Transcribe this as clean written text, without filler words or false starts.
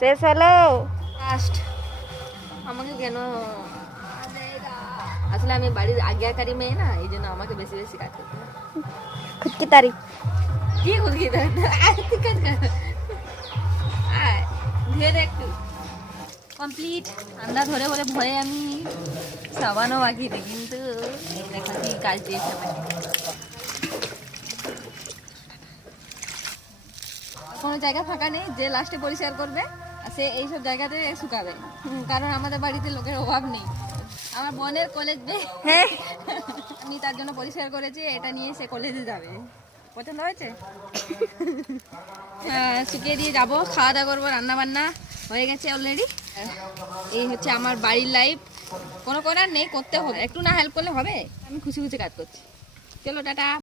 শেষ হলো লাস্ট। আমাকে কেন আসলে আমি বাড়ির আজ্ঞাকারী মেয়ে না, এই জন্য আমাকে বেশি বেশি কাজ করতে হয়। খুদ কি তারিফ কি খুদ কি তারিফ ধীরে একটু কমপ্লিট। ঠান্ডা ধরে বলে ভয়ে আমি সাবানও মাখিতে, কিন্তু দেখো কি কাজ দিয়েছে আমাকে। কোনো জায়গা ফাঁকা নেই, যে লাস্টে পরিষ্কার করবে সে এইসব জায়গাতে শুকাবে, কারণ আমাদের বাড়িতে লোকের অভাব নেই। আমার বোনের কলেজ হ্যাঁ আমি তার জন্য পরিষ্কার করেছি, এটা নিয়ে সে কলেজে যাবে। পছন্দ হয়েছে? শুকিয়ে দিয়ে যাবো, খাওয়া দাওয়া করবো, রান্না বান্না হয়ে গেছে অলরেডি। এই হচ্ছে আমার বাড়ির লাইফ। কোনো করার নেই, করতে হবে, একটু না হেল্প করলে হবে। আমি খুশি খুশি কাজ করছি। চলো টাটা।